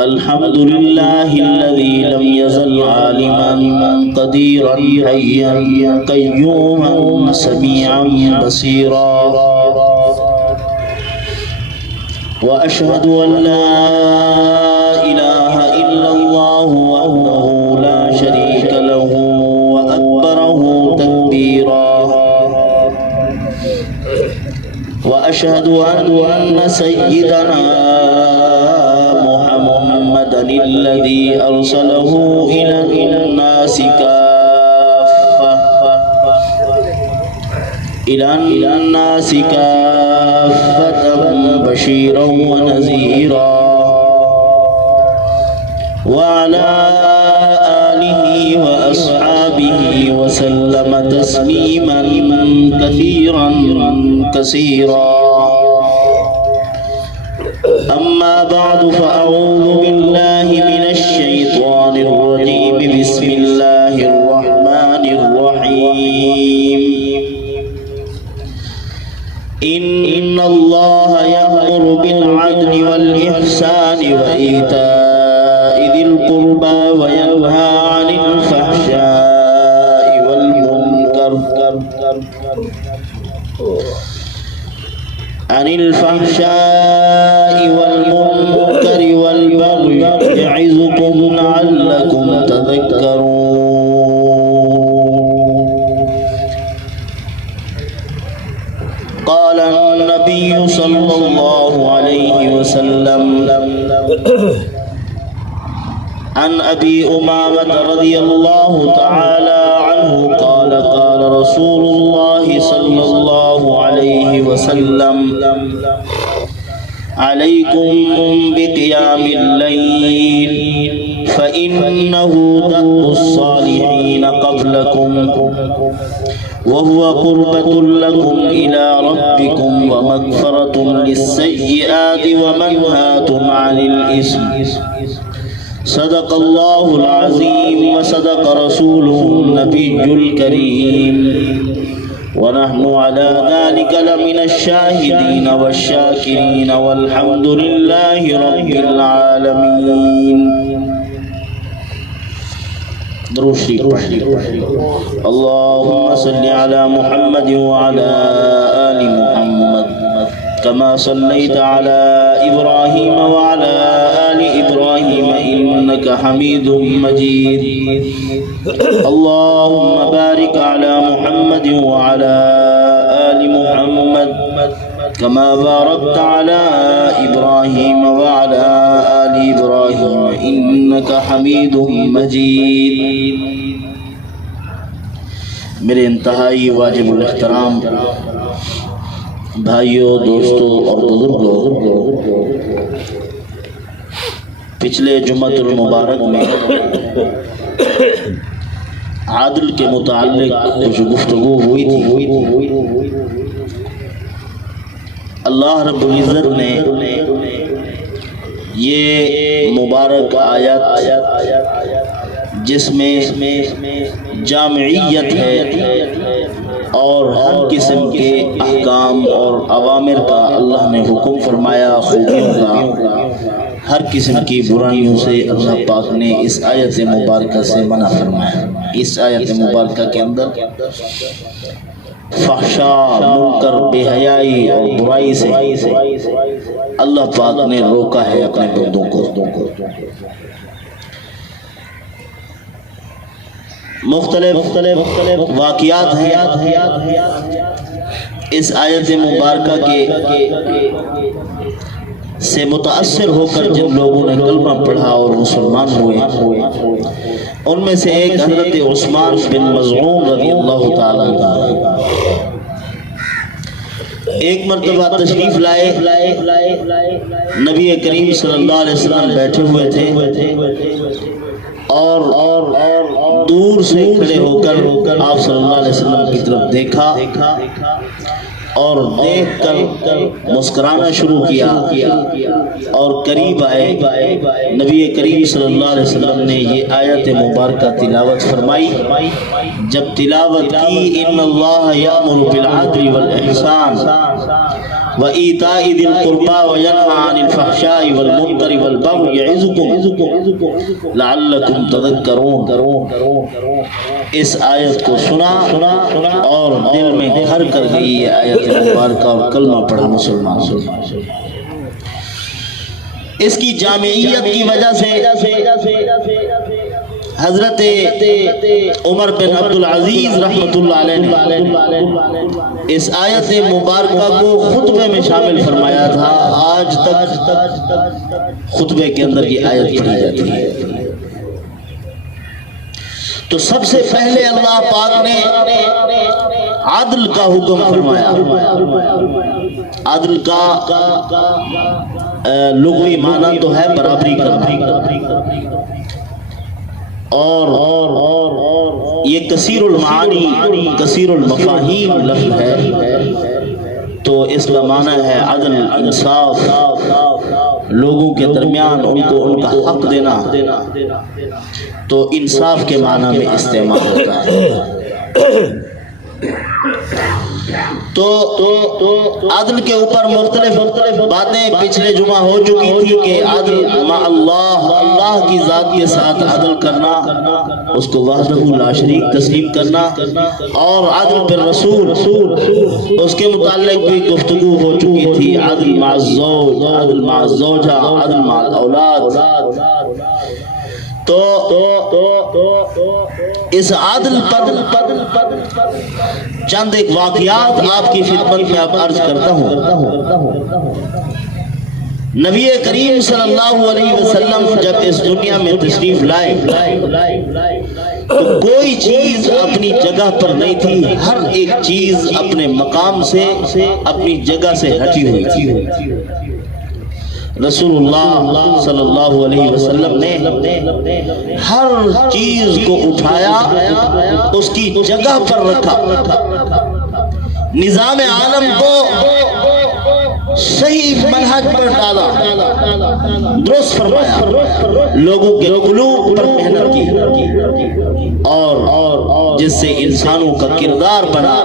الحمد لله الذي لم يزل عالما قديرا حيا قيوما سميعا بصيرا، وأشهد أن لا إله إلا الله وحده لا شريك له وأكبره تكبيرا، وأشهد أن سيدنا محمدا الذي أرسله إلى الناس كافة بشيرا ونذيرا، وعلى آله وأصحابه وسلم تسليما كثيرا كثيرا. أما بعد، فأعوذ بالله من الشيطان الرجيم. بسم الله الرحمن الرحيم. إن الله يأمر بالعدل والإحسان وإيتاء ذي القربى وينهى عن الفحشاء والمنكر والبغي يعظكم لعلكم تذكرون. قال النبي صلى الله عليه وسلم عن أبي أمامة رضي الله تعالى عنه قال قال رسول الله صلى الله عليه وسلم: عليكم بقيام الليل فإنه دأب الصالحين قبلكم، وهو قربة لكم إلى ربكم ومغفرة للسيئات ومنهاة عن الإثم. صدق الله العظيم وصدق رسوله النبي الكريم، ونحن على ذلك لمن الشاهدين والشاكرين، والحمد لله رب العالمين. درود شریف پڑھیے. اللهم صل على محمد وعلى آل محمد كما صليت على إبراهيم وعلى آل إبراهيم إنك حميد مجيد. اللهم بارك على محمد وعلى آل محمد كما باركت على إبراهيم وعلى آل إبراهيم إنك حميد مجيد. میرے انتہائی واجب الاحترام بھائیوں، دوستوں اور بزرگوں، پچھلے جمعۃ المبارک میں عادل کے متعلق کچھ گفتگو ہوئی تھی. اللہ رب العزت نے یہ مبارک آیات جس میں جامعیت ہے اور ہر قسم کے احکام اور اوامر کا اللہ نے حکم فرمایا، خوبیوں کا، ہر قسم کی برائیوں سے اللہ پاک نے اس آیت مبارکہ سے منع فرمایا. اس آیت مبارکہ کے اندر فحشاء، منکر، بے حیائی اور برائی سے اللہ پاک نے روکا ہے اپنے بندوں کو. مختلف واقعات ہیں اس آیت مبارکہ کے سے متاثر ہو کر جن لوگوں نے کلمہ پڑھا اور مسلمان ہوئے. ان میں سے ایک حضرت عثمان بن مظعون رضی اللہ تعالیٰ عنہ. ایک مرتبہ تشریف لائے، نبی کریم صلی اللہ علیہ وسلم بیٹھے ہوئے تھے اور دور سے کھڑے ہو کر آپ صلی اللہ علیہ وسلم کی طرف دیکھا اور دیکھ کر مسکرانا شروع کیا اور قریب آئے. نبی کریم صلی اللہ علیہ وسلم نے یہ آیت مبارکہ تلاوت فرمائی. جب تلاوت کی ان اللہ یأمر بالعدل والإحسان وَإِيتَاءِ ذِي الْقُرْبَى وَيَنْهَى عَنِ الْفَحْشَاءِ وَالْمُنكَرِ وَالْبَغْيِ يَعِظُكُمْ لَعَلَّكُمْ تَذَكَّرُونَ۔ اس آیت کو سنا اور دل میں گھر کر گئی یہ آیت مبارکہ اور کلمہ پڑھا مسلمان۔ اس کی جامعیت کی وجہ سے حضرت عمر بن عبدالعزیز رحمۃ اللہ علیہ نے اس آیت مبارکہ کو خطبے میں شامل فرمایا تھا۔ آج تک خطبے کے اندر یہ آیت پڑھی جاتی ہے۔ تو سب سے پہلے اللہ پاک نے عدل کا حکم فرمایا۔ عدل کا لغوی معنی تو ہے برابری کرنا، اور یہ کثیر المعانی کثیر المفاہیم لفظ ہے، تو اس کا معنی ہے عدل، انصاف، لوگوں کے درمیان ان کو ان کا حق دینا، تو انصاف کے معنی میں استعمال ہوتا ہے۔ تو عدل کے اوپر مختلف باتیں پچھلے جمعہ ہو چکی تھی کہ عدل مع اللہ کی ذات کے ساتھ عدل کرنا، اس کو وحدہ لا شریک تسلیم کرنا، اور عدل بالرسول اس کے متعلق بھی گفتگو ہو چکی تھی۔ عدل مع الزوج، عدل مع الزوجہ، عدل مع الاولاد۔ تو اس عدل پر چند ایک واقعات آپ کی خدمت میں اب عرض کرتا ہوں۔ نبی کریم صلی اللہ علیہ وسلم جب اس دنیا میں تشریف لائے تو کوئی چیز اپنی جگہ پر نہیں تھی، ہر ایک چیز اپنے مقام سے، اپنی جگہ سے ہٹی ہوئی تھی۔ رسول اللہ صلی اللہ علیہ وسلم نے ہر چیز کو اٹھایا، اس کی جگہ پر رکھا، نظام عالم کو صحیح منہج پر ڈالا، درست فرمایا، لوگوں کے قلوب پر محنت کی، اور جس سے انسانوں کا کردار بنا۔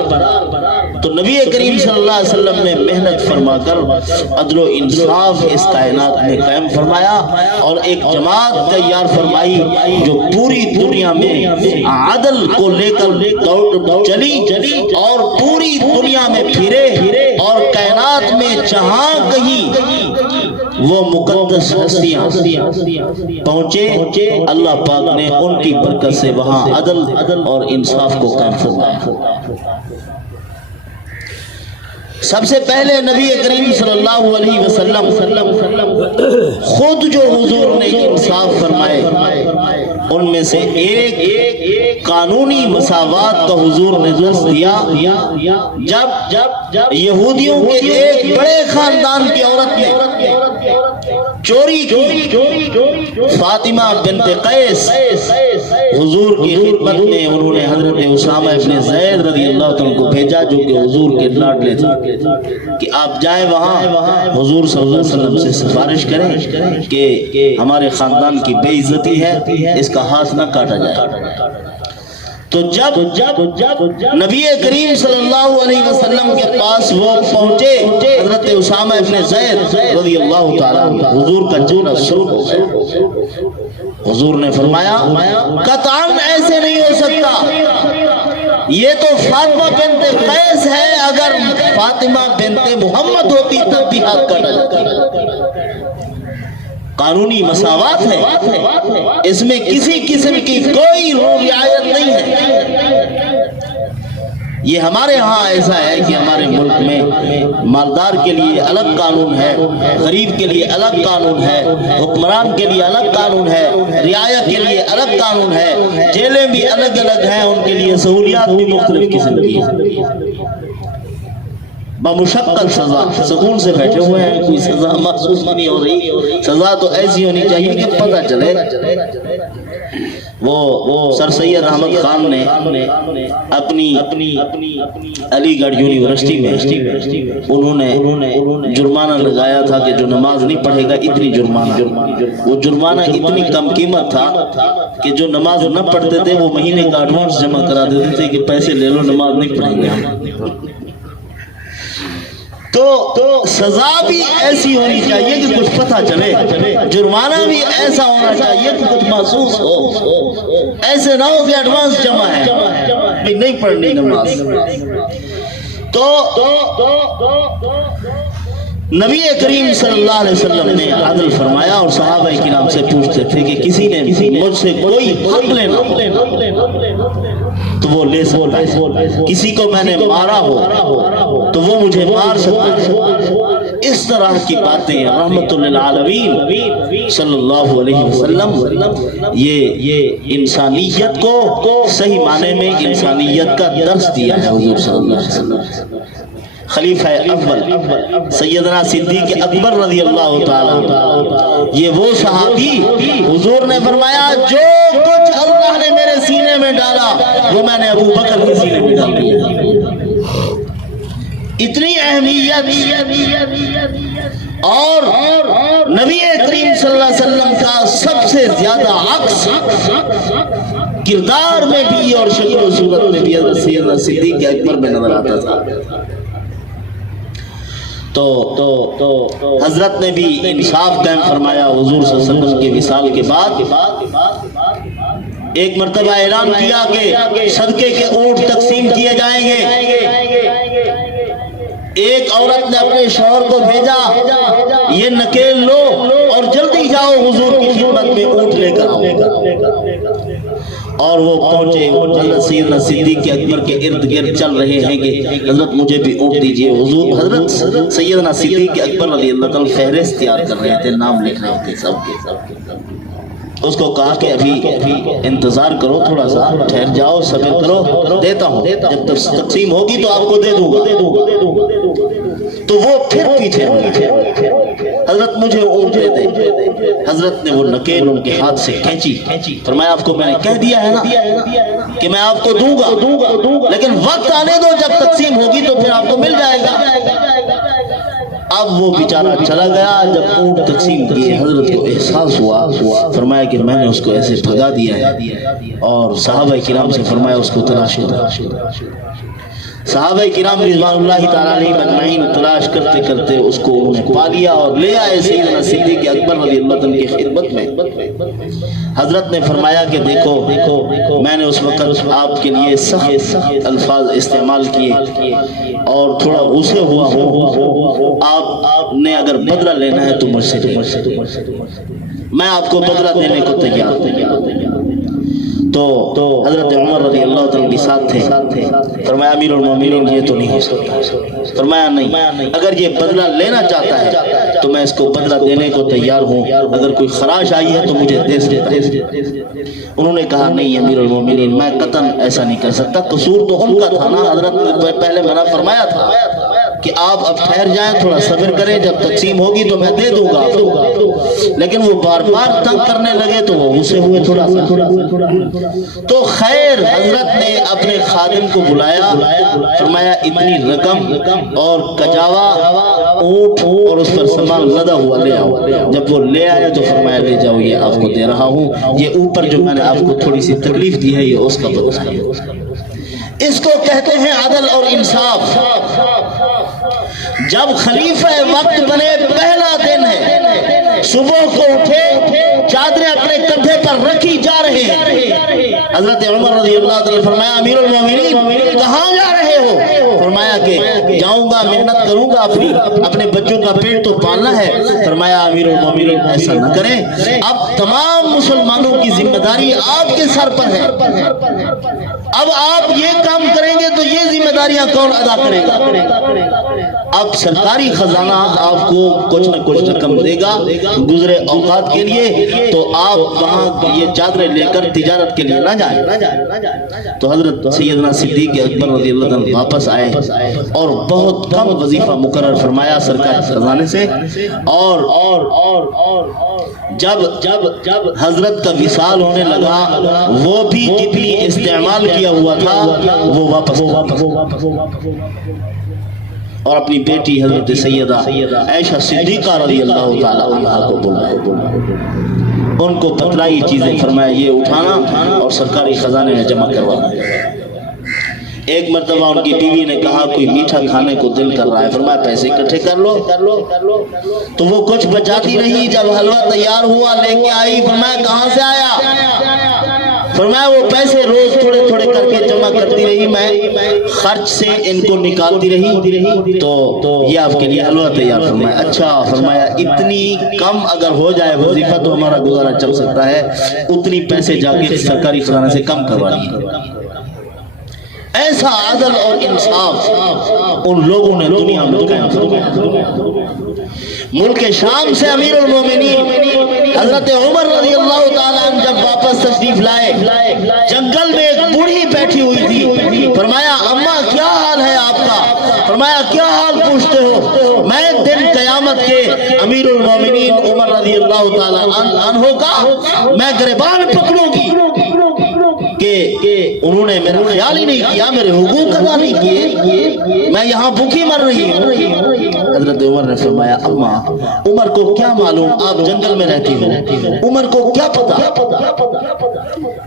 تو نبی کریم صلی اللہ علیہ وسلم نے محنت فرما کر عدل و انصاف اس کائنات میں قائم فرمایا، اور ایک جماعت تیار فرمائی جو پوری دنیا میں عدل کو لے کر چلی، اور پوری دنیا میں پھرے، اور کائنات میں جہاں کہیں وہ مقدس ہستیاں پہنچے، اللہ پاک نے ان کی برکت سے وہاں عدل اور انصاف کو قائم فرمایا۔ سب سے پہلے نبی کریم صلی اللہ علیہ وسلم خود جو حضور نے انصاف فرمائے، ان میں سے ایک قانونی مساوات کا حضور نے درس دیا۔ جب یہودیوں کے ایک بڑے خاندان کی عورت نے چوری کی، فاطمہ بنت قیس، حضور کی خدمت میں انہوں نے حضرت اسامہ ابن زید رضی اللہ عنہ کو بھیجا، جو کہ حضور کے لاڈلے تھے، کہ آپ جائیں وہاں حضور صلی اللہ علیہ وسلم سے سفارش کریں کہ ہمارے خاندان کی بے عزتی ہے، اس کا ہاتھ نہ کاٹا جائے۔ تو جب نبی کریم صلی اللہ علیہ وسلم کے پاس وہ پہنچے، حضرت اسامہ ابن زید رضی اللہ تعالیٰ عنہ، حضور کا چہرہ سرخ ہو گیا۔ حضور نے فرمایا قطعاً ایسے نہیں ہو سکتا، یہ تو فاطمہ بنت قیس ہے، اگر فاطمہ بنت محمد ہوتی تب بھی ہاتھ کاٹا جاتا۔ قانونی مساوات ہے، اس میں کسی قسم کی کوئی رعایت نہیں ہے۔ یہ ہمارے ہاں ایسا ہے کہ ہمارے ملک میں مالدار کے لیے الگ قانون ہے، غریب کے لیے الگ قانون ہے، حکمران کے لیے الگ قانون ہے، رعایا کے لیے الگ قانون ہے، جیلیں بھی الگ الگ ہیں، ان کے لیے سہولیات بھی مختلف قسم کی ہیں۔ بمشقت سزا، سکون سے بیٹھے ہوئے ہیں، کوئی سزا محسوس نہیں ہو رہی۔ سزا تو ایسی ہونی چاہیے کہ پتہ چلے۔ وہ سر سید احمد خان نے اپنی علی گڑھ یونیورسٹی میں انہوں نے جرمانہ لگایا تھا کہ جو نماز نہیں پڑھے گا اتنی جرمانہ۔ وہ جرمانہ اتنی کم قیمت تھا کہ جو نماز نہ پڑھتے تھے وہ مہینے کا ایڈوانس جمع کرا دیتے تھے کہ پیسے لے لو، نماز نہیں پڑھیں گے ہم۔ تو سزا بھی ایسی ہونی چاہیے کہ کچھ پتہ چلے، جرمانہ بھی ایسا ہونا چاہیے کہ کچھ محسوس ہو، ایسے نہ ہو کہ ایڈوانس جمع ہے نہیں پڑھنی نماز۔ تو نبی کریم صلی اللہ علیہ وسلم نے عدل فرمایا اور صحابہ کرام سے پوچھتے تھے کہ کسی نے مجھ سے کوئی حق لینا تو وہ لے سکتا ہے، کسی کو میں نے مارا ہو تو وہ مجھے مار سکتا ہے۔ اس طرح کی باتیں رحمت للعالمین صلی اللہ علیہ وسلم یہ انسانیت کو صحیح معنی میں انسانیت کا درس دیا ہے حضور صلی اللہ علیہ وسلم۔ خلیفہ اول سیدنا صدیق اکبر رضی اللہ تعالی، یہ وہ صحابی حضور نے فرمایا جو کچھ اللہ نے میرے سینے میں ڈالا وہ میں نے ابو بکر کے سینے میں ڈال دیا۔ اتنی اہمیت اور نبی کریم صلی اللہ علیہ وسلم کا سب سے زیادہ عکس کردار میں بھی اور شکل و صورت میں بھی حضرت سیدنا صدیق اکبر میں نظر آتا تھا۔ تو حضرت نے بھی انصاف قائم فرمایا۔ حضور صلی اللہ علیہ وسلم کے وصال کے بعد ایک مرتبہ اعلان کیا کہ صدقے کے اونٹ تقسیم کیے جائیں گے۔ ایک عورت نے اپنے شوہر کو بھیجا، یہ نکیل لو اور جلدی جاؤ حضور کی خدمت میں اونٹ لے کر آؤ۔ اور وہ پہنچے، حضرت سیدنا صدیق اکبر کے ارد گرد چل رہے ہیں کہ حضرت مجھے بھی اونٹ دیجئے۔ حضور حضرت سیدنا صدیق اکبر رضی اللہ عنہ فہرست تیار کر رہے تھے، نام لکھ رہے تھے سب کے۔ اس کو کہا کہ ابھی انتظار کرو، تھوڑا سا ٹھہر جاؤ، صبر کرو، دیتا ہوں، جب تک تقسیم ہوگی تو آپ کو دے دوں گا۔ تو وہ پھر پیچھے ہوئے، حضرت مجھے اونٹ دے دے۔ حضرت نے وہ نکیل ان کے ہاتھ سے کھینچی، فرمایا آپ کو میں نے کہہ دیا ہے نا کہ میں آپ کو دوں گا، لیکن وقت آنے دو، جب تقسیم ہوگی تو پھر آپ کو مل جائے گا۔ اب وہ بیچارہ چلا گیا۔ جب اونٹ تقسیم کیے حضرت کو احساس ہوا، فرمایا کہ میں نے اس کو ایسے بھگا دیا ہے، اور صحابہ کرام سے فرمایا اس کو تلاش کرو۔ صحابہ کرام رضوان اللہ تعالیٰ علیہ مجمعین تلاش کرتے کرتے اس کو انہوں نے پا لیا اور لے آئے سیدنا صدیق اکبر رضی اللہ عنہ کی خدمت میں۔ حضرت نے فرمایا کہ دیکھو میں نے اس وقت آپ کے لیے سخت الفاظ استعمال کیے اور تھوڑا غصے ہوا ہوں، آپ نے اگر بدلہ لینا ہے تو مجھ سے میں آپ کو بدلہ دینے کو تیار ہوں۔ تو حضرت عمر رضی اللہ عنہ بھی ساتھ تھے، فرمایا امیر المومنین یہ تو نہیں ہو سکتا۔ فرمایا نہیں، اگر یہ بدلہ لینا چاہتا ہے تو میں اس کو بدلہ دینے کو تیار ہوں، اگر کوئی خراش آئی ہے تو مجھے دے سکتا ہے۔ انہوں نے کہا نہیں امیر المومنین میں قطعاً ایسا نہیں کر سکتا، قصور تو ان کا تھا نا، حضرت نے پہلے منع فرمایا تھا کہ آپ اب ٹھہر جائیں، تھوڑا صبر کریں، جب تقسیم ہوگی تو میں دے دوں گا۔ لیکن وہ بار بار تنگ کرنے لگے تو وہ غصے ہوئے تھوڑا سا۔ تو خیر حضرت نے اپنے خادم کو بلایا، فرمایا اتنی رقم اور کجاوا اونٹ اور اس پر سامان لدا ہوا لے آؤ۔ جب وہ لے آئے تو فرمایا لے جاؤ، یہ آپ کو دے رہا ہوں، یہ اوپر جو میں نے آپ کو تھوڑی سی تکلیف دی ہے یہ اس کا بدلہ ہے۔ اس کو کہتے ہیں عدل اور انصاف۔ جب خلیفہ وقت بنے پہلا دن ہے، صبح کو اٹھے، چادریں اپنے کندھے پر رکھی جا رہے ہیں۔ حضرت عمر رضی اللہ عنہ فرمایا امیر المومنین کہاں جا رہے ہو؟ فرمایا کہ جاؤں گا، محنت کروں گا، اپنے بچوں کا پیٹ تو پالنا ہے۔ فرمایا امیر المومنین ایسا نہ کریں، اب تمام مسلمانوں کی ذمہ داری آپ کے سر پر ہے، اب آپ یہ کام کریں گے تو یہ ذمہ داریاں کون ادا کرے گا؟ اب سرکاری خزانہ آپ کو کچھ نہ کچھ رقم دے گا گزرے اوقات کے لیے، تو آپ وہاں یہ چادریں لے کر تجارت کے لیے نہ جائیں۔ تو حضرت سیدنا صدیق اکبر رضی اللہ عنہ واپس آئے اور بہت کم وظیفہ مقرر فرمایا سرکاری خزانے سے، اور جب حضرت کا وصال ہونے لگا وہ بھی جتنی استعمال کیا ہوا تھا وہ واپس اور اپنی بیٹی حضرت سیدہ عائشہ صدیقہ رضی اللہ تعالی عنہا کو بلایا، ان کو بتلائی چیزیں، فرمایا یہ اٹھانا اور سرکاری خزانے میں جمع کروانا۔ ایک مرتبہ ان کی بیوی نے کہا کوئی میٹھا کھانے کو دل کر رہا ہے، فرمایا پیسے اکٹھے کر لو، تو وہ کچھ بچاتی رہی، جب حلوہ تیار ہوا لے کے آئی، فرمایا کہاں سے آیا؟ فرمایا وہ پیسے روز تھوڑے تھوڑے کر کے جمع کرتی رہی، میں خرچ سے ان کو نکالتی رہی، تو یہ آپ کے لیے حلوہ تیار۔ فرمایا اچھا، فرمایا اتنی کم اگر ہو جائے وظیفہ تو ہمارا گزارا چل سکتا ہے، اتنی پیسے جا کے سرکاری خزانے سے کم کروانی۔ ایسا عدل اور انصاف ان لوگوں نے دنیا میں قائم کیا۔ ملک شام سے امیر المومنین حضرت عمر رضی اللہ تعالیٰ عنہ جب واپس تشریف لائے، جنگل میں ایک بوڑھی بیٹھی ہوئی تھی، فرمایا اماں کیا حال ہے آپ کا؟ فرمایا کیا حال پوچھتے ہو؟ میں دن قیامت کے امیر المومنین عمر رضی اللہ تعالیٰ عنہ کا میں گریبان پکڑوں گی کہ انہوں نے میرا خیال ہی نہیں کیا، میرے حقوق ادا نہیں کیے، میں یہاں بھوکی مر رہی ہوں۔ حضرت عمر نے فرمایا اماں، عمر کو کیا معلوم آپ جنگل میں رہتی ہو، عمر کو کیا پتا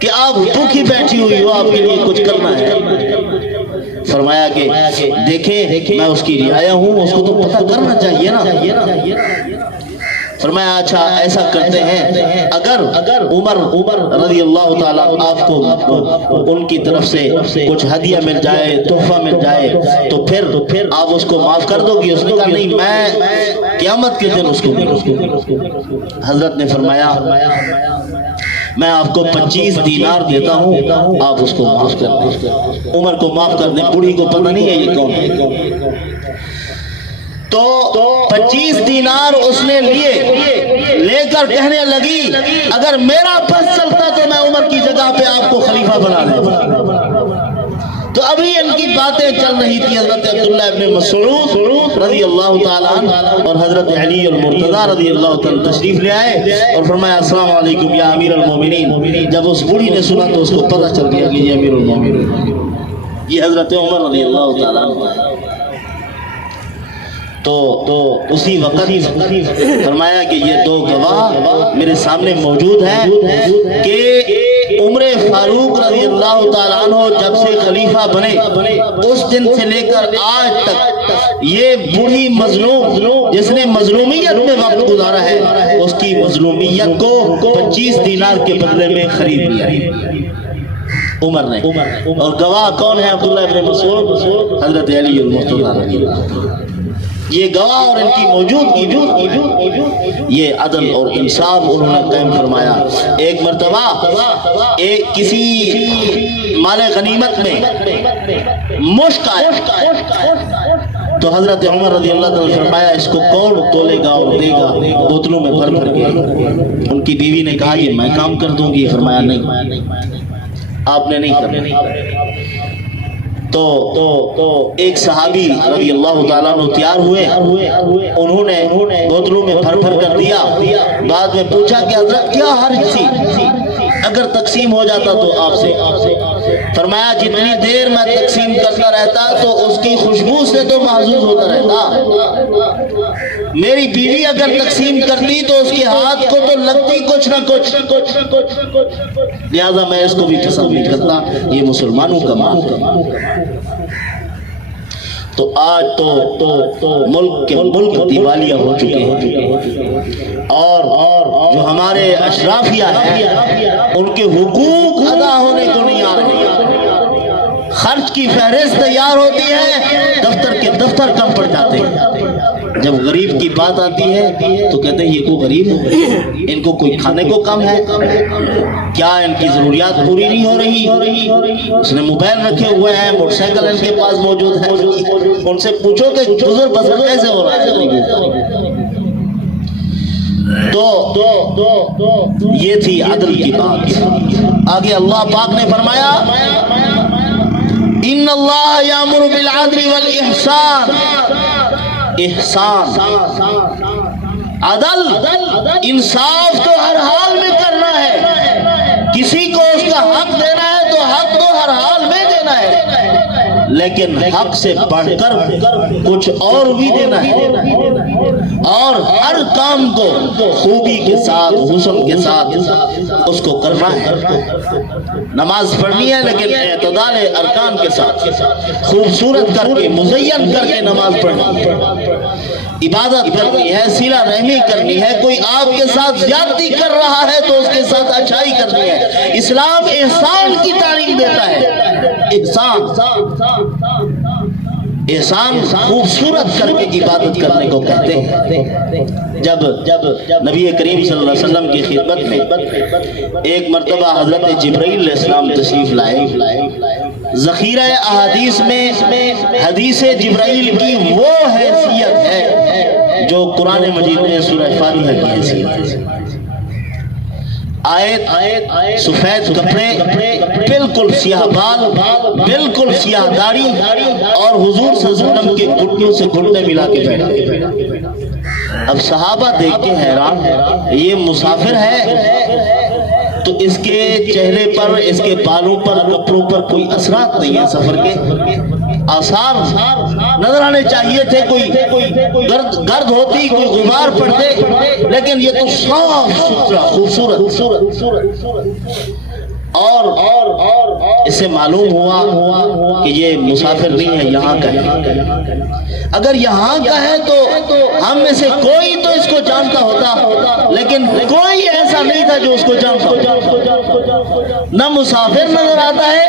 کہ آپ بھوکی بیٹھی ہوئی ہو، آپ کے لیے کچھ کرنا ہے۔ فرمایا کہ دیکھیں میں اس کی رعایا ہوں، اس کو تو پتہ کرنا چاہیے نا۔ فرمایا اچھا ایسا کرتے ہیں، اگر عمر رضی اللہ تعالیٰ آپ کو ان کی طرف سے کچھ ہدیہ مل جائے، تحفہ مل جائے، تو پھر آپ اس کو معاف کر دو گی؟ اس نے کہا نہیں، میں قیامت کے دن اس کو ملوں۔ حضرت نے فرمایا میں آپ کو 25 دینار دیتا ہوں، آپ اس کو معاف کر دیں۔ عمر کو معاف کر دیں، بوڑھی کو پتہ نہیں ہے یہ کون ہے، تو 25 دینار اس نے لے کر کہنے لگی اگر میرا بس چلتا تو میں عمر کی جگہ پہ آپ کو خلیفہ بنا دیتا۔ تو ابھی ان کی باتیں چل رہی تھی، حضرت عبداللہ ابن مسعود رضی اللہ تعالیٰ عنہ اور حضرت علی المرتضیٰ رضی اللہ تعالیٰ تشریف لے آئے اور فرمایا السلام علیکم یا امیر المومنین۔ جب اس بوڑھی نے سنا تو اس کو پتہ چل گیا کہ یہ امیر المومنین، یہ حضرت عمر رضی اللہ تعالیٰ عنہ۔ تو اسی وقت فرمایا کہ یہ دو گواہ میرے سامنے موجود ہیں کہ عمر فاروق رضی اللہ تعالیٰ عنہ جب سے خلیفہ بنے اس دن سے لے کر آج تک یہ بوڑھی مظلوم جس نے مظلومیت میں وقت گزارا ہے، اس کی مظلومیت کو 25 دینار کے بدلے میں خرید لیا عمر نے۔ اور گواہ کون ہے؟ عبداللہ ابن مسعود، حضرت علی المرتضیٰ رضی اللہ عنہ۔ یہ گواہ اور ان کی موجودگی، یہ عدل اور انصاف انہوں نے قائم فرمایا۔ ایک مرتبہ کسی مال غنیمت میں مشک آیا تو حضرت عمر رضی اللہ عنہ نے فرمایا اس کو کون تولے گا اور دے گا بوتلوں میں بھر بھر کے؟ ان کی بیوی نے کہا یہ میں کام کر دوں گی۔ فرمایا نہیں، آپ نے نہیں کرنا۔ تو ایک صحابی رضی اللہ تعالیٰ عنہ تیار ہوئے، انہوں نے بوتلوں میں بھر بھر کر دیا۔ بعد میں پوچھا کہ حضرت کیا حرج تھی اگر تقسیم ہو جاتا تو آپ سے؟ فرمایا جتنی دیر میں تقسیم کرتا رہتا تو اس کی خوشبو سے تو محظوظ ہوتا رہتا، میری بیوی اگر تقسیم کرتی تو اس کے ہاتھ کو تو لگتی کچھ نہ کچھ، لہذا میں اس کو بھی پسند نہیں کرتا، یہ مسلمانوں کا مال ہے۔ تو آج تو ملک دیوالیہ ہو چکے ہیں، اور جو ہمارے اشرافیہ ہیں ان کے حقوق ادا ہونے کو نہیں آ رہے۔ خرچ کی فہرست تیار ہوتی ہے، دفتر کے دفتر کم پڑ جاتے ہیں، جب غریب کی بات آتی ہے تو کہتے ہیں یہ کوئی غریب ہے، ان کو کوئی کھانے کو کم ہے کیا، ان کی ضروریات پوری نہیں ہو رہی، اس نے موبائل رکھے ہوئے ہیں، موٹر سائیکل ان کے پاس موجود ہے، ان سے پوچھو کہ گزر بسر کیسے ہو رہا ہے۔ تو یہ تھی عدل کی بات۔ آگے اللہ پاک نے فرمایا ان اللہ یامر بالعدل والاحسان، احسان عدل انصاف تو ہر حال میں کرنا ہے، کسی کو اس کا حق دینا ہے تو حق تو ہر حال میں دینا ہے، لیکن حق سے بڑھ کر کچھ اور بھی دینا ہے، اور ہر کام کو خوبی کے ساتھ، حسن کے ساتھ اس کو کرنا ہے۔ نماز پڑھنی ہے لیکن اعتدال ارکان کے ساتھ، خوبصورت کر کے، مزین کر کے نماز پڑھنی ہے، عبادت کرنی ہے، صلہ رحمی کرنی ہے۔ کوئی آپ کے ساتھ زیادتی کر رہا ہے تو اس کے ساتھ اچھائی کرنی ہے۔ اسلام احسان کی تعلیم دیتا ہے، احسان خوبصورت کر کے عبادت کرنے کو کہتے ہیں۔ جب نبی کریم صلی اللہ علیہ وسلم کی خدمت میں ایک مرتبہ حضرت جبرائیل علیہ السلام تشریف لائے، ذخیرہ احادیث میں حدیث جبرائیل کی وہ حیثیت ہے جو قرآن مجید میں سورہ فاتحہ کی حیثیت ہے۔ آیت سفید کپڑے، بالکل سیاہ بال، بالکل سیاہ داڑھی، اور حضور صلی اللہ علیہ وسلم کے گھٹنوں سے گھٹنے ملا کے بیٹھا۔ اب صحابہ دیکھ کے حیران، یہ مسافر ہے تو اس کے چہرے پر، اس کے بالوں پر، کپڑوں پر کوئی اثرات نہیں ہے، سفر کے آثار نظر آنے چاہیے تھے، کوئی گرد ہوتی، کوئی غبار پڑتے، لیکن یہ تو صاف ستھرا خوبصورت، اور اس سے معلوم ہوا کہ یہ مسافر نہیں ہے، یہاں کا ہے۔ اگر یہاں کا ہے تو ہم میں سے کوئی تو اس کو جانتا ہوتا، لیکن کوئی ایسا نہیں تھا جو اس کو جانتا ہوتا۔ نہ مسافر نظر آتا ہے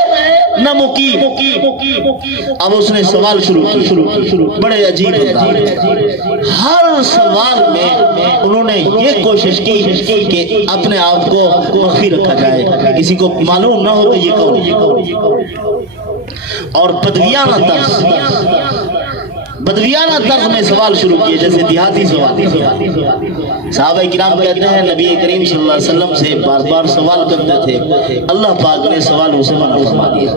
نہ مقیم۔ اب اس نے سوال شروع کی، بڑے عجیب انداز، ہر سوال میں انہوں نے یہ کوشش کی کہ اپنے آپ کو مخفی رکھا جائے، کسی کو معلوم نہ ہو کہ یہ کون، اور بدویانہ طرز میں سوال شروع کیے، جیسے دیہاتی سوال۔ صحابہ کرام کہتے ہیں نبی کریم صلی اللہ علیہ وسلم سے بار بار سوال کرتے تھے، اللہ پاک نے سوالوں سے منع فرما دیا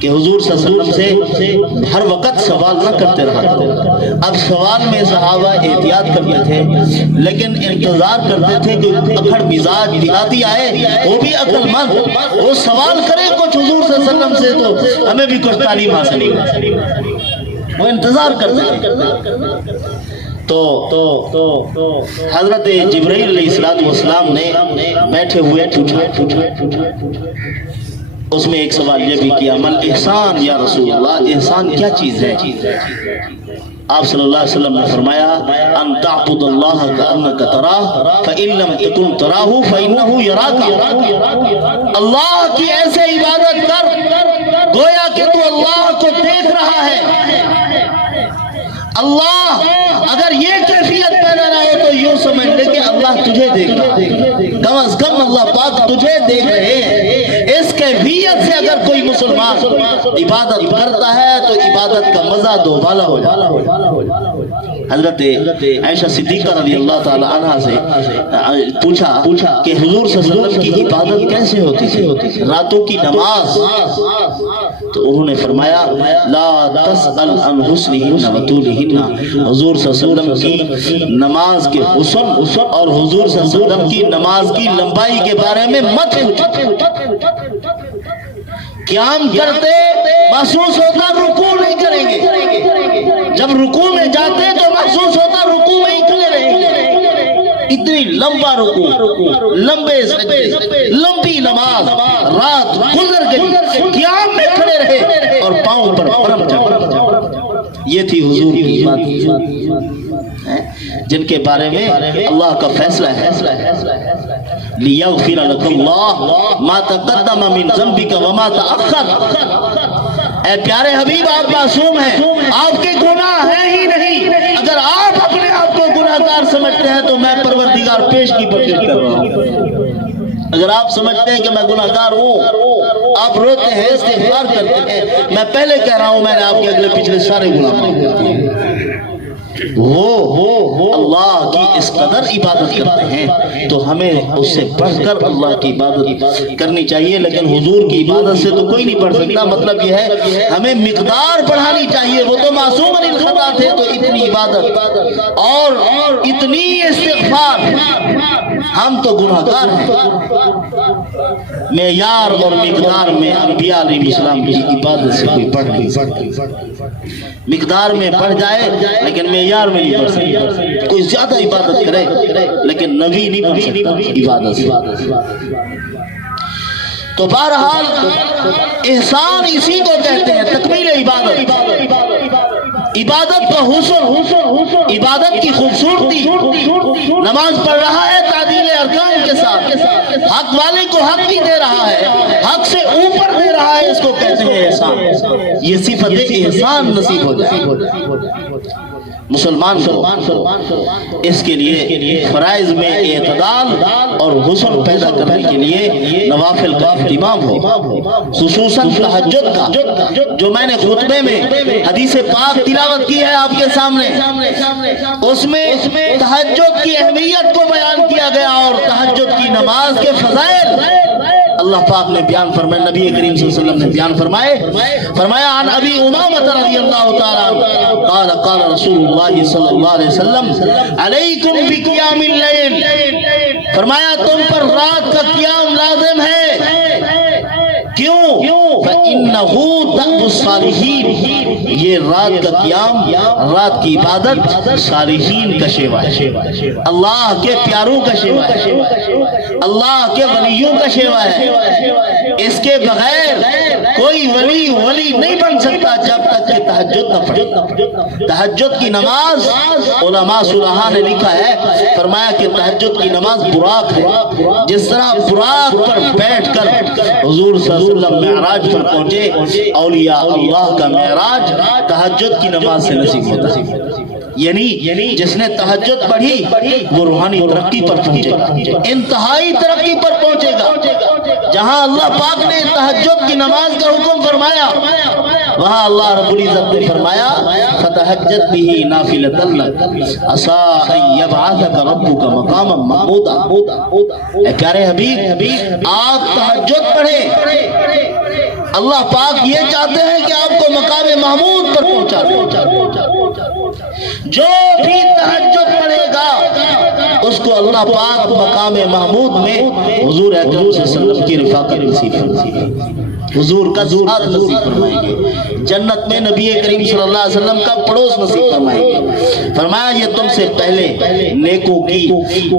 کہ حضور صلی اللہ علیہ وسلم سے ہر وقت سوال نہ کرتے رہا کرو۔ اب سوال میں صحابہ احتیاط کرتے تھے، لیکن انتظار کرتے تھے کہ اکھڑ مزاج دیہاتی آئے، وہ بھی عقل مند، وہ سوال کرے کچھ حضور صلی اللہ علیہ وسلم سے تو ہمیں بھی کچھ تعلیم حاصل ہو۔ وہ انتظار کرتے ہیں تو حضرت جبرائیل علیہ السلام نے بیٹھے ہوئے پوچھا، اس میں ایک سوال یہ بھی کیا، مل احسان یا رسول اللہ، احسان کیا چیز ہے؟ آپ صلی اللہ علیہ وسلم نے فرمایا، ان تعبد اللہ کأنک تراہ فإن لم تکن تراہ فإنہ یراک۔ اللہ کی ایسے عبادت کر گویا کہ تو اللہ کو دیکھ رہا ہے۔ اللہ اگر یہ کیفیت پیدا نہ ہو تو یوں سمجھ لے کہ اللہ تجھے دیکھ رہا ہے، کم از کم اللہ پاک تجھے دیکھ رہے ہیں۔ اس کیفیت سے اگر کوئی مسلمان عبادت کرتا ہے تو عبادت کا مزہ دوبالا ہو جاتا ہے۔ حضرت عائشہ صدیقہ رضی اللہ تعالی عنہ سے پوچھا کہ حضور صلی اللہ علیہ وسلم کی عبادت کیسے ہوتی تھی، راتوں کی نماز؟ تو انہوں نے فرمایا، لا تسأل عن حسنہن وطولہن، حضور صلی اللہ علیہ وسلم کی نماز کے حسن اور حضور صلی اللہ علیہ وسلم کی نماز کی لمبائی کے بارے میں مت پوچھو۔ قیام کرتے محسوس ہوتا رکوع نہیں کریں گے، جب رکوع میں جاتے تو محسوس ہوتا رکوع میں ہی کھڑے رہیں گے۔ اتنی لمبا رکوع، لمبے سجدے، لمبی نماز، رات گزر گئی، قیام میں کھڑے رہے اور پاؤں پر پرم جا۔ یہ تھی حضور کی بات، جن کے بارے میں اللہ کا فیصلہ ہے، لِيَغْفِرَ لَكَ اللَّهُ مَا تَقَدَّمَ مِنْ ذَنْبِكَ وَمَا تَأَخَّرَ۔ اے پیارے حبیب، آپ معصوم ہیں، آپ کے گناہ ہیں ہی نہیں۔ اگر آپ اپنے آپ کو گناہگار سمجھتے ہیں تو میں پروردگار پیش کی بخشش کر رہا ہوں۔ اگر آپ سمجھتے ہیں کہ میں گناہگار ہوں، آپ روتے ہیں، استغفار کرتے ہیں، میں پہلے کہہ رہا ہوں میں نے آپ کے اگلے پچھلے سارے گناہ معاف کر دیے۔ اللہ کی اس قدر عبادت کرتے ہیں تو ہمیں اس سے بڑھ کر اللہ کی عبادت کرنی چاہیے. لیکن حضور کی عبادت سے تو کوئی نہیں پڑھ سکتا. مطلب یہ ہے ہمیں مقدار بڑھانی چاہیے. وہ تو معصوم عن الخطا تھے تو اتنی عبادت اور اتنی استغفار. ہم تو گناہگار ہیں. معیار اور مقدار میں انبیاء علیہ السلام کی عبادت سے کوئی بڑھ نہیں. مقدار میں بڑھ جائے لیکن معیار میں نہیں بڑھ سکتا. کوئی زیادہ عبادت کرے لیکن نبی نہیں بن سکتا عبادت سے. تو بہرحال احسان اسی کو کہتے ہیں تکمیل عبادت. عبادت کا حسن، عبادت کی خوبصورتی. نماز پڑھ رہا ہے تعدیل ارکان کے ساتھ، حق والے کو حق بھی دے رہا ہے، حق سے اوپر دے رہا ہے، اس کو کہتے ہیں احسان. یہ صفت احسان نصیب ہو جائے مسلمان کو. اس کے لیے فرائض میں اعتدال اور حسن پیدا کرنے کے لیے نوافل کا اہتمام ہو، خصوصاً تہجد کا، جو میں نے خطبے میں حدیث پاک تلاوت کی ہے آپ کے سامنے. اس میں تہجد کی اہمیت کو بیان کیا گیا اور تہجد کی نماز کے فضائل اللہ پاک نے بیان فرمائے، نبی کریم صلی اللہ علیہ وسلم نے بیان فرمایا عن ابی امامہ رضی اللہ تعالی قال قال رسول اللہ صلی اللہ علیہ وسلم علیکم بقیام اللیل. فرمایا تم پر رات کا قیام لازم ہے. کیوں؟ فَإِنَّهُ دَأْبُ الصَّالِحِينَ. یہ رات کا قیام، رات کی عبادت صالحین کا شیوا ہے، اللہ کے پیاروں کا شیوا ہے، اللہ کے ولیوں کا شیوا ہے. اس کے بغیر کوئی ولی نہیں بن سکتا جب تک کہ تہجد نہ پڑھے. تہجد کی نماز علماء صلحاء نے لکھا ہے، فرمایا کہ تہجد کی نماز براق ہے. جس طرح براق پر بیٹھ کر حضور صلی اللہ علیہ وسلم معراج پر پہنچے، اولیاء اللہ کا معراج تہجد کی نماز سے نصیب ہوتا ہے. یعنی جس نے تہجد پڑھی وہ روحانی ترقی پر پہنچے گا، انتہائی ترقی پر پہنچے گا. جہاں اللہ پاک نے تہجد کی نماز کا حکم فرمایا، وہاں اللہ رب العزت نے فرمایا فتہجد بہ نافلۃ لک عسیٰ ان یبعثک ربک مقاما محمودا. اے پیارے حبیب، آپ تہجد پڑھیں. اللہ پاک یہ چاہتے ہیں کہ آپ کو مقام محمود پر پہنچا دیں. جو بھی تہجد پڑھے گا اس کو اللہ پاک مقام محمود میں حضور اکرم صلی اللہ علیہ وسلم کی رفاقت نصیب فرمائے، حضور کا ساتھ نصیب فرمائیں گے. جنت میں نبی کریم صلی اللہ علیہ وسلم کا پڑوس نصیب فرمائیں گے. فرمایا یہ تم سے پہلے نیکوں کی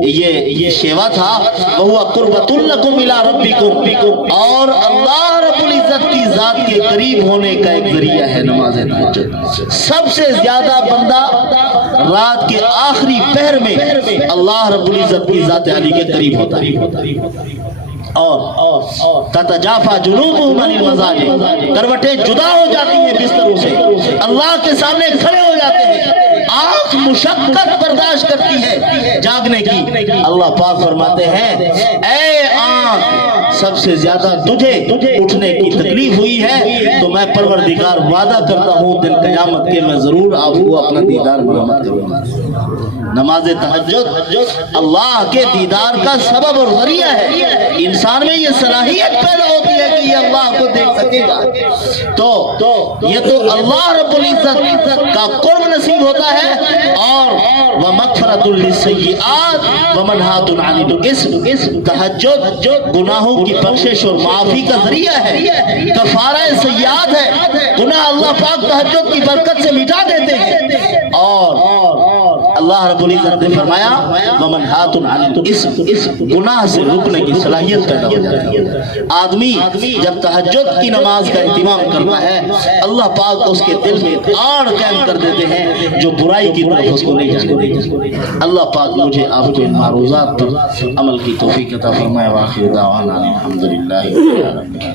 یہ شیوا تھا، وہو قربۃ لکم الی ربکم، اور اللہ رب العزت کی ذات کے قریب ہونے کا ایک ذریعہ ہے نماز تہجد. سب سے زیادہ بندہ رات کے آخری پہر میں اللہ رب العزت کی ذات علی کے قریب ہوتا ہے. اور تتجافا جنوبہم عن المضاجع، کروٹیں جدا ہو جاتی ہیں بستروں سے، اللہ کے سامنے کھڑے ہو جاتے ہیں. آنکھ مشقت برداشت کرتی ہے جاگنے کی. اللہ پاک فرماتے ہیں اے آنکھ، سب سے زیادہ تجھے اٹھنے کی تکلیف ہوئی ہے تو میں پروردگار وعدہ کرتا ہوں دن قیامت کے میں ضرور آپ کو اپنا دیدار مرحمت کروں گا. نماز تہجد اللہ کے دیدار کا سبب اور ذریعہ ہے. انسان میں یہ صلاحیت پیدا ہوتی ہے کہ یہ اللہ کو دیکھ سکے گا. تو یہ تو اللہ رب العزت کا قرب نصیب ہوتا ہے، اور وَمَغْفِرَةٌ لِلسَّيِّئَاتِ وَمَنْهَاتٌ عَنِ الْإِثْمِ. تہجد گناہوں کی بخشش اور معافی کا ذریعہ ہے، کفارہ سیئات ہے. گناہ اللہ پاک تہجد کی برکت سے مٹا دیتے ہیں. اور اللہ رب العزت نے فرمایا وَمَنْهَاتٌ عَنِ الْإِثْمِ، گناہ سے رکنے کی صلاحیت پیدا ہو جاتی ہے. آدمی جب تہجد کی نماز کا اہتمام کرتا ہے اللہ پاک اس کے دل میں آڑ قائم کر دیتے ہیں جو برائی کی طرف اس کو نہیں جانے دیتے. اللہ پاک مجھے آپ کو ان معروضات پر عمل کی توفیق عطا فرمائے. وآخر دعوانا الحمدللہ رب العالمین.